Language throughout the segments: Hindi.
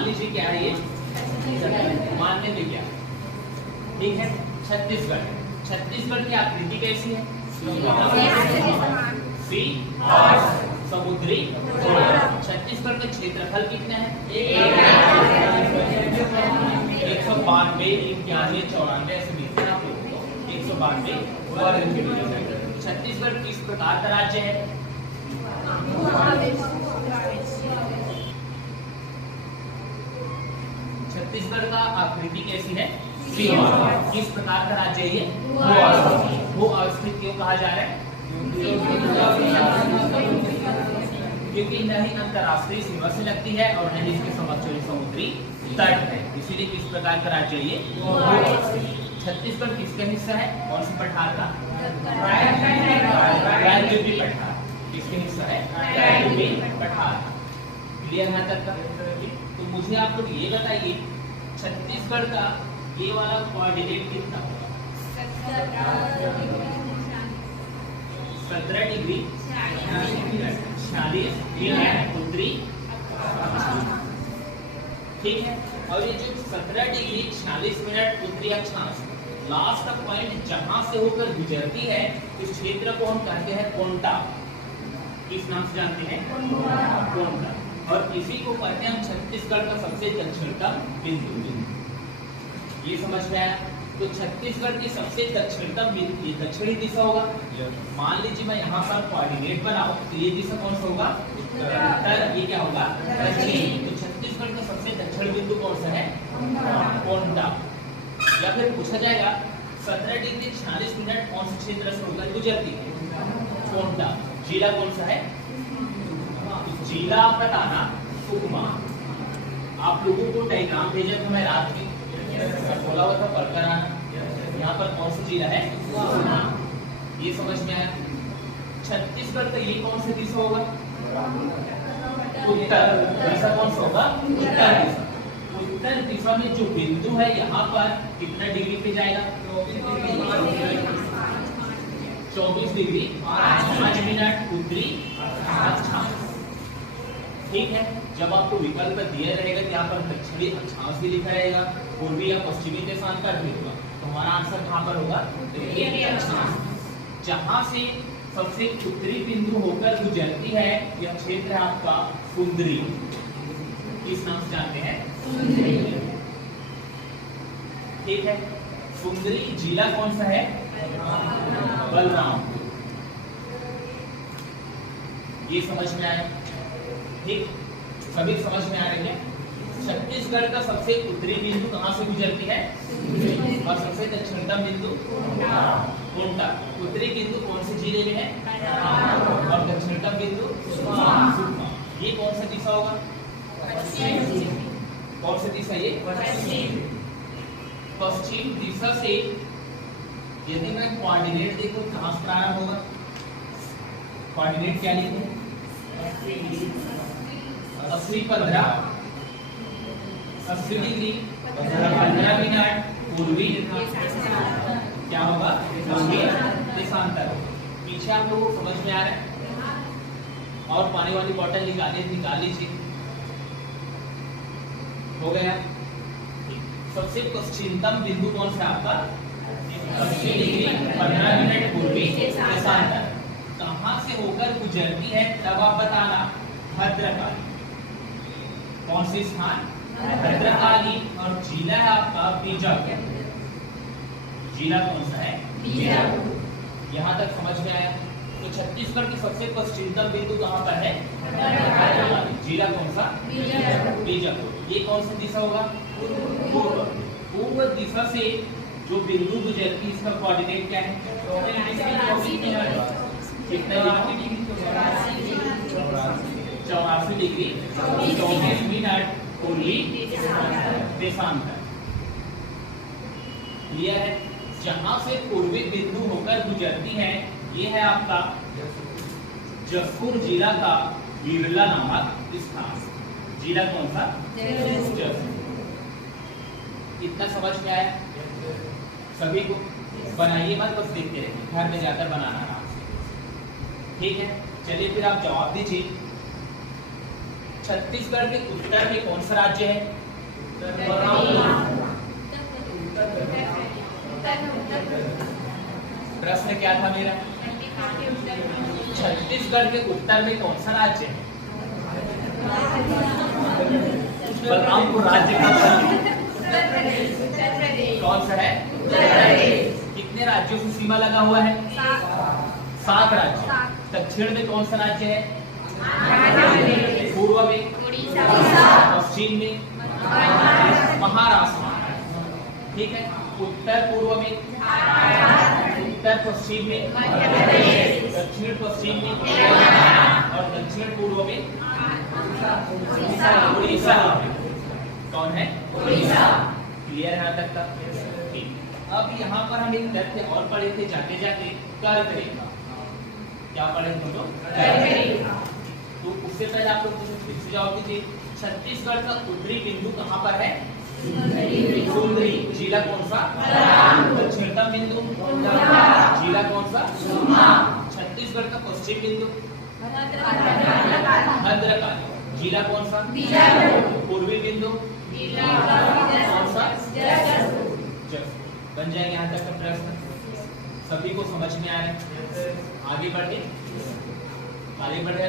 मान लीजिए क्या है ये, मानने में क्या, ठीक है। छत्तीसगढ़, छत्तीसगढ़ की आकृति कैसी है? सी समुद्री। छत्तीसगढ़ का क्षेत्रफल कितना है? 192, 91, 94 ऐसे मिलते हैं आप लोगों को, 192 वर्ग किलोमीटर। छत्तीसगढ़ किस प्रकार का राज्य है? छत्तीसगढ़ का आकृति कैसी है? किस प्रकार का राज्य है ये? भू अवस्थित क्यों कहा जा रहा है? क्योंकि न ही अंतरराष्ट्रीय सीमा से लगती है और न ही इसके समक्ष समुद्री तट है, इसीलिए किस प्रकार का राज्य है ये? छत्तीसगढ़ किसका हिस्सा है? कौन से पठार का? प्रायद्वीपीय पठार। किसके हिस्सा है? प्रायद्वीपीय पठार। क्लियर यहाँ तक का? तो मुझे आप लोग ये बताइए, छत्तीसगढ़ का ये वाला कोऑर्डिनेट कितना होगा? 17 डिग्री 46 मिनट उत्तरी, ठीक है। और ये जो 17 डिग्री 46 मिनट उत्तरी अक्षांश, लास्ट का पॉइंट जहां से होकर गुजरती है इस क्षेत्र को हम कहते हैं कोंटा। किस नाम से जानते हैं? कोंटा। और इसी को कहते हैं हम छत्तीसगढ़ का सबसे दक्षिणतम बिंदु। ये समझ में आया? तो छत्तीसगढ़ की सबसे दक्षिणतम बिंदु ये दक्षिणी दिशा होगा। मान लीजिए मैं यहाँ पर कोऑर्डिनेट बनाऊं तो ये दिशा कौन सा होगा? उत्तर। ये क्या होगा? दक्षिण। तो छत्तीसगढ़ का सबसे दक्षिण बिंदु कौन सा है? कोंटा। या फिर पूछा जाएगा 17 डिग्री 46 मिनट कौन से क्षेत्र से होकर गुजरती है? कोंटा। जिला कौन सा है? जिला आपका बताना सुकमा। आप लोगों को डायग्राम भेजा तो मैं रात में बोला हुआ था पढ़कर आना। यहाँ पर कौन सा जिला है? ये समझ में आया? छत्तीसगढ़ का ये कौन सा दिशा होगा? उत्तर। दिशा कौन सा होगा? उत्तर दिशा। उत्तर दिशा में जो बिंदु है यहाँ पर कितना डिग्री पे जाएगा? 24 डिग्री 5 मिनट उत्तरी अक्षांश, ठीक है। जब आपको विकल्प दिया रहेगा कि यहाँ पर दक्षिणी अक्षांश भी लिखा रहेगा, पूर्वी या पश्चिमी देशांतर भी होगा, तो हमारा आंसर कहाँ पर होगा? उत्तरी अक्षांश। जहां से सबसे उत्तरी बिंदु होकर गुजरती है यह क्षेत्र है आपका सुंदरी। किस नाम से जानते हैं? सुंदरी, ठीक है। सुंदरी जिला कौन सा है? बलरामपुर। ये समझ में आया? ठीक, सभी समझ में आ रही है? छत्तीसगढ़ का सबसे उत्तरी बिंदु कहां से गुजरती है? और सबसे दक्षिणतम बिंदु कोंटा। उत्तरी बिंदु कौन से जिले में है? और दक्षिणतम बिंदु सुकमा। ये कौन सा दिशा होगा? कौन सा दिशा ये? पश्चिम दिशा से यदि मैं कोऑर्डिनेट देखूं कहां से प्रारंभ होगा? कोऑर्डिनेट क्या लिखूं? 80 डिग्री 15 मिनट पूर्वी क्या होगा? देशांतर। पीछे आप लोगों को समझ में आ रहा है? और पानी वाली बोतल निकाल लीजिए। हो गया? सबसे पश्चिमतम बिंदु कौन सा आपका? 80 डिग्री 15 मिनट पूर्वी देशांतर। कहां से होकर गुजरती है तब आप बताना। भद्रकाली। कौन सी स्थान? भद्रकाली। और जिला है आपका बीजापुर। जिला कौन सा है? बीजापुर। यहाँ तक समझ में आया? तो छत्तीसगढ़ की सबसे पश्चिमतम बिंदु कहाँ पर है? जिला कौन सा? बीजापुर। ये कौन सी दिशा होगा? पूर्व। पूर्व दिशा से जो बिंदु गुजरती है इसका कोऑर्डिनेट क्या है? कितना? 84 डिग्री 24 मिनट पूर्वी देशांतर। क्लियर है? जहां से पूर्वी बिंदु होकर गुजरती है ये है आपका जसपुर जिला का बिरला नामक स्थान। जिला कौन सा? जसपुर। इतना समझ में आया? सभी को बनाइए मत, बस देखते रहिए, घर में जाकर बनाना आराम से, ठीक है। चलिए फिर आप जवाब दीजिए। छत्तीसगढ़ के उत्तर में कौन सा राज्य है? प्रश्न क्या था मेरा? छत्तीसगढ़ के उत्तर में कौन सा राज्य है? बलरामपुर राज्य का कौन सा है? कितने राज्यों से सीमा लगा हुआ है? 7 राज्य। दक्षिण में कौन सा राज्य है? पूर्व में? पश्चिम में? महाराष्ट्र। ठीक है। उत्तर पूर्व में? उत्तर पश्चिम में? दक्षिण पश्चिम में? और दक्षिण पूर्व में? उड़ीसा। कौन है? उड़ीसा। क्लियर है यहाँ तक का? ठीक। अब यहाँ पर हम एक तथ्य और पढ़े थे जाते जाते, कर्क रेखा। क्या पढ़े थे तो? तो उससे पहले आप लोग फिर से जवाब दीजिए। छत्तीसगढ़ का उत्तरी बिंदु कहाँ पर है? सुंदरी। जिला कौन सा? दक्षिणतम बिंदु? जिला कौन सा? छत्तीसगढ़ का पश्चिम बिंदु? भद्रकाली। जिला कौन सा? पूर्वी बिंदु? कौन सा? जसपुर। बन जाएंगे यहाँ तक का प्रश्न। सभी को समझ में आ रहे? आगे बढ़े, आगे बढ़े।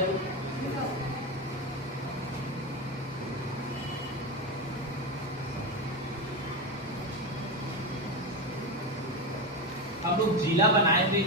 हम लोग जिला बनाए हुए